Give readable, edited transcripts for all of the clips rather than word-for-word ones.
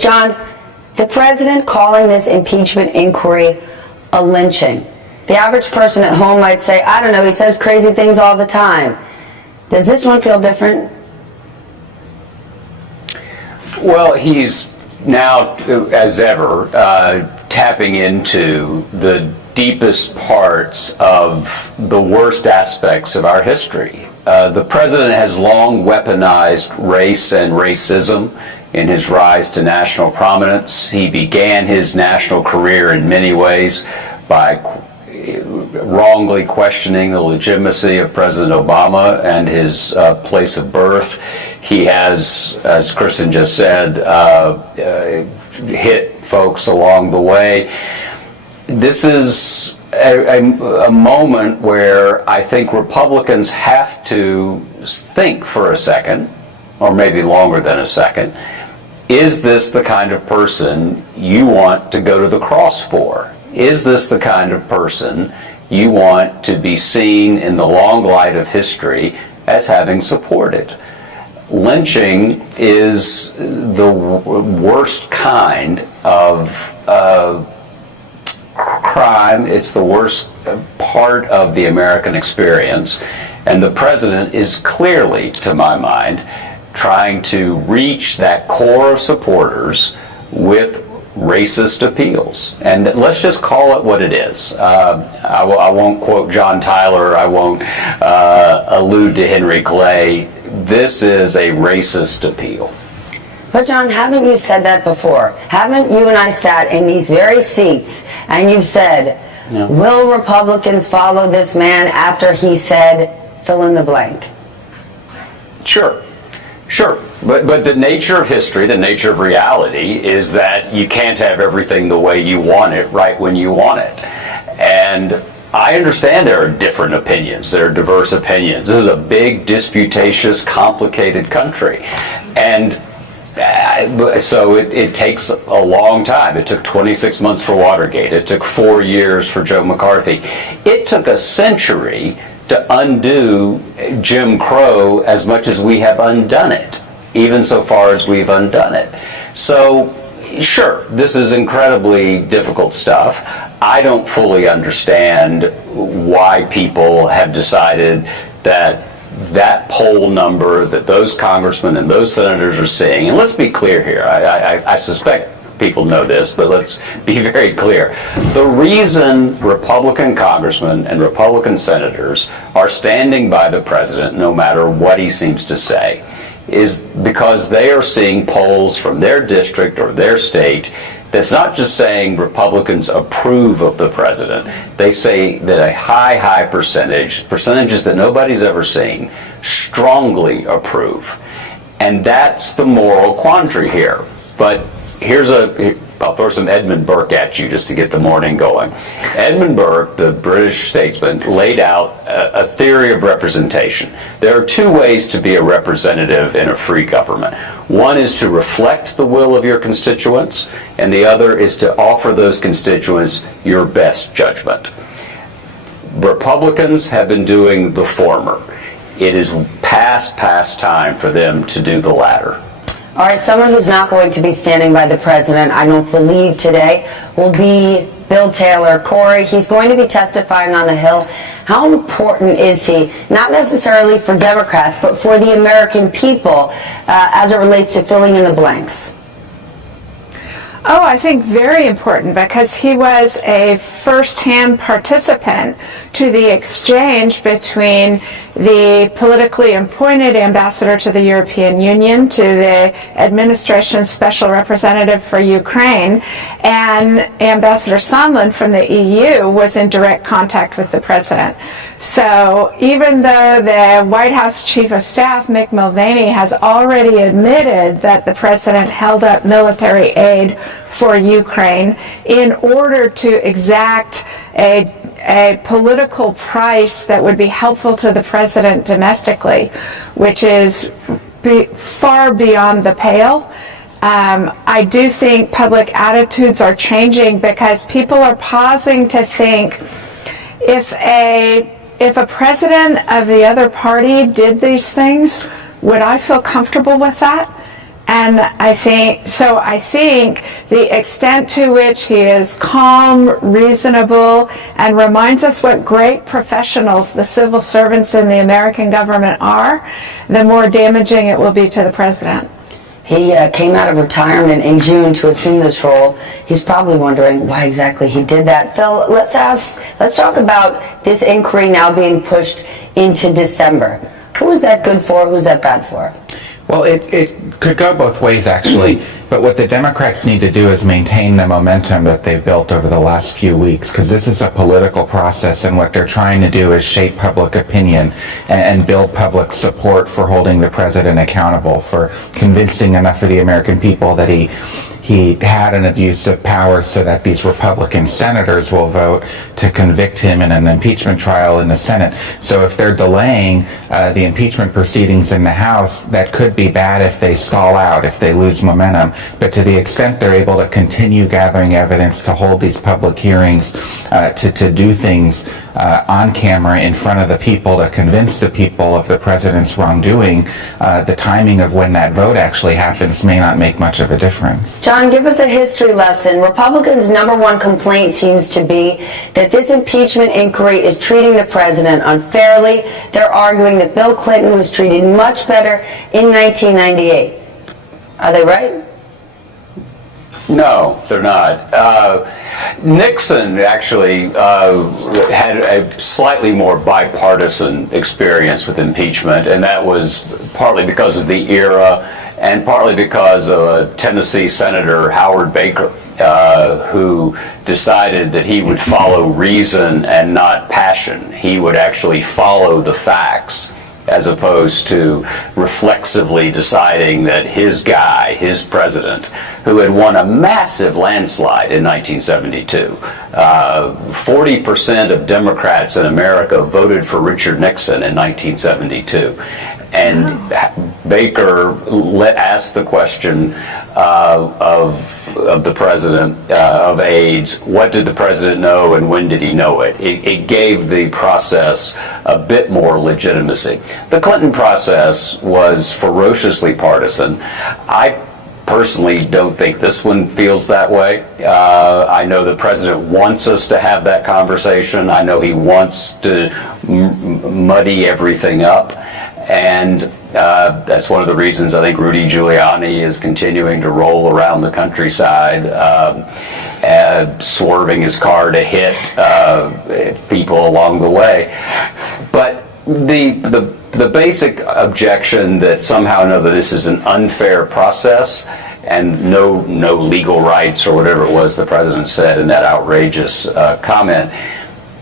John, the president calling this impeachment inquiry a lynching. The average person at home might say, I don't know, he says crazy things all the time. Does this one feel different? Well, he's now, as ever, tapping into the deepest parts of the worst aspects of our history. The president has long weaponized race and racism in his rise to national prominence. He began his national career in many ways by wrongly questioning the legitimacy of President Obama and his place of birth. He has, as Kristen just said, hit folks along the way. This is a moment where I think Republicans have to think for a second, or maybe longer than a second, is this the kind of person you want to go to the cross for? Is this the kind of person you want to be seen in the long light of history as having supported? Lynching is the worst kind of crime. It's the worst part of the American experience. And the president is clearly, to my mind, trying to reach that core of supporters with racist appeals. And let's just call it what it is. I won't quote John Tyler. I won't allude to Henry Clay. This is a racist appeal. But John, haven't you said that before? Haven't you and I sat in these very seats and you've said, yeah, will Republicans follow this man after he said, fill in the blank? Sure. Sure, but the nature of history, the nature of reality is that you can't have everything the way you want it right when you want it. And I understand there are different opinions, there are diverse opinions. This is a big, disputatious, complicated country. And so it takes a long time. It took 26 months for Watergate. It took 4 years for Joe McCarthy. It took a century to undo Jim Crow as much as we have undone it, even so far as we've undone it. So, sure, this is incredibly difficult stuff. I don't fully understand why people have decided that that poll number that those congressmen and those senators are seeing, and let's be clear here, I suspect people know this, but let's be very clear. The reason Republican congressmen and Republican senators are standing by the president, no matter what he seems to say, is because they are seeing polls from their district or their state that's not just saying Republicans approve of the president. They say that a high percentages that nobody's ever seen, strongly approve. And that's the moral quandary here. But I'll throw some Edmund Burke at you just to get the morning going. Edmund Burke, the British statesman, laid out a theory of representation. There are two ways to be a representative in a free government. One is to reflect the will of your constituents, and the other is to offer those constituents your best judgment. Republicans have been doing the former. It is past time for them to do the latter. All right, someone who's not going to be standing by the president, I don't believe today, will be Bill Taylor. Corey, he's going to be testifying on the Hill. How important is he, not necessarily for Democrats, but for the American people as it relates to filling in the blanks? Oh, I think very important, because he was a first-hand participant to the exchange between the politically appointed ambassador to the European Union, to the administration's special representative for Ukraine, and Ambassador Sondland from the EU was in direct contact with the president. So even though the White House Chief of Staff, Mick Mulvaney, has already admitted that the president held up military aid for Ukraine in order to exact a political price that would be helpful to the president domestically, which is far beyond the pale. I do think public attitudes are changing, because people are pausing to think, if a president of the other party did these things, would I feel comfortable with that? And I think the extent to which he is calm, reasonable, and reminds us what great professionals the civil servants in the American government are, the more damaging it will be to the president. He came out of retirement in June to assume this role. He's probably wondering why exactly he did that. Phil, let's talk about this inquiry now being pushed into December. Who is that good for? Who's that bad for? Well, it could go both ways, actually. But what the Democrats need to do is maintain the momentum that they've built over the last few weeks, because this is a political process, and what they're trying to do is shape public opinion and build public support for holding the president accountable, for convincing enough of the American people that he had an abuse of power, so that these Republican senators will vote to convict him in an impeachment trial in the Senate. So if they're delaying the impeachment proceedings in the House, that could be bad if they stall out, if they lose momentum. But to the extent they're able to continue gathering evidence, to hold these public hearings, to do things on camera in front of the people, to convince the people of the president's wrongdoing, the timing of when that vote actually happens may not make much of a difference. John, give us a history lesson. Republicans' #1 complaint seems to be that this impeachment inquiry is treating the president unfairly. They're arguing that Bill Clinton was treated much better in 1998. Are they right? No, they're not. Nixon actually had a slightly more bipartisan experience with impeachment, and that was partly because of the era and partly because of Tennessee Senator Howard Baker, who decided that he would follow reason and not passion. He would actually follow the facts, as opposed to reflexively deciding that his guy, his president, who had won a massive landslide in 1972. 40% of Democrats in America voted for Richard Nixon in 1972. And Baker asked the question of the president of AIDS, what did the president know and when did he know it? It gave the process a bit more legitimacy. The Clinton process was ferociously partisan. I personally don't think this one feels that way. I know the president wants us to have that conversation. I know he wants to muddy everything up. And that's one of the reasons I think Rudy Giuliani is continuing to roll around the countryside, swerving his car to hit people along the way. But the basic objection that somehow that this is an unfair process and no legal rights, or whatever it was the president said in that outrageous comment,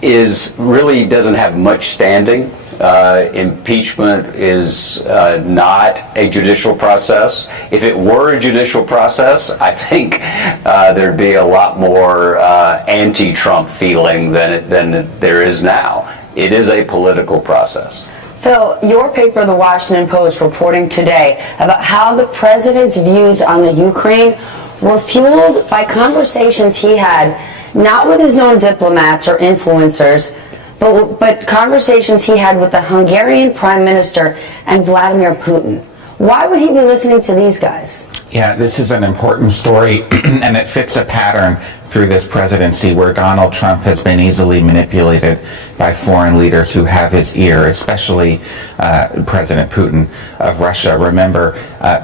is really doesn't have much standing. Impeachment is not a judicial process. If it were a judicial process, I think there'd be a lot more anti-Trump feeling than there is now. It is a political process. Phil, your paper, The Washington Post, reporting today about how the president's views on the Ukraine were fueled by conversations he had not with his own diplomats or influencers, but conversations he had with the Hungarian Prime Minister and Vladimir Putin. Why would he be listening to these guys? Yeah, this is an important story, and it fits a pattern through this presidency where Donald Trump has been easily manipulated by foreign leaders who have his ear, especially President Putin of Russia. Remember,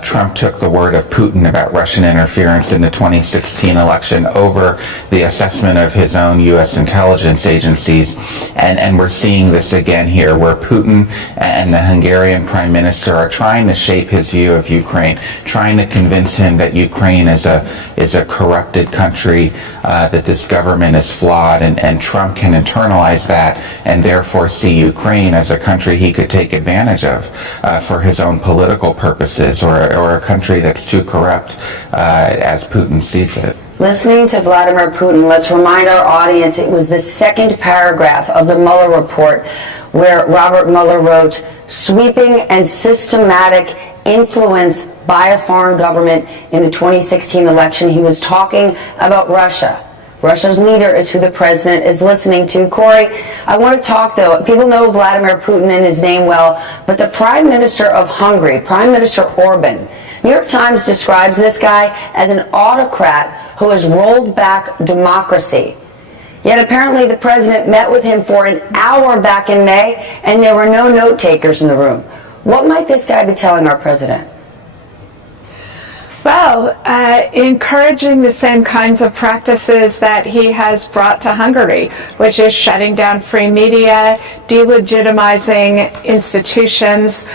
Trump took the word of Putin about Russian interference in the 2016 election over the assessment of his own U.S. intelligence agencies, and we're seeing this again here, where Putin and the Hungarian Prime Minister are trying to shape his view of Ukraine, trying to convince him that Ukraine is a corrupted country, that this government is flawed, and Trump can internalize that and therefore see Ukraine as a country he could take advantage of for his own political purposes, or a country that's too corrupt as Putin sees it. Listening to Vladimir Putin, let's remind our audience it was the second paragraph of the Mueller report where Robert Mueller wrote, "Sweeping and systematic influence by a foreign government in the 2016 election." He was talking about Russia. Russia's leader is who the president is listening to. Corey, I want to talk, though. People know Vladimir Putin and his name well, but the Prime Minister of Hungary, Prime Minister Orban, New York Times describes this guy as an autocrat who has rolled back democracy. Yet apparently the president met with him for an hour back in May, and there were no note takers in the room. What might this guy be telling our president? Well, encouraging the same kinds of practices that he has brought to Hungary, which is shutting down free media, delegitimizing institutions,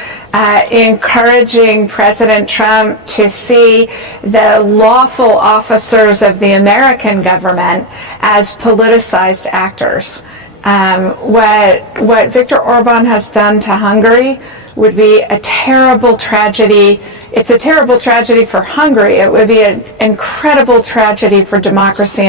encouraging President Trump to see the lawful officers of the American government as politicized actors. What Viktor Orban has done to Hungary would be a terrible tragedy. It's a terrible tragedy for Hungary. It would be an incredible tragedy for democracy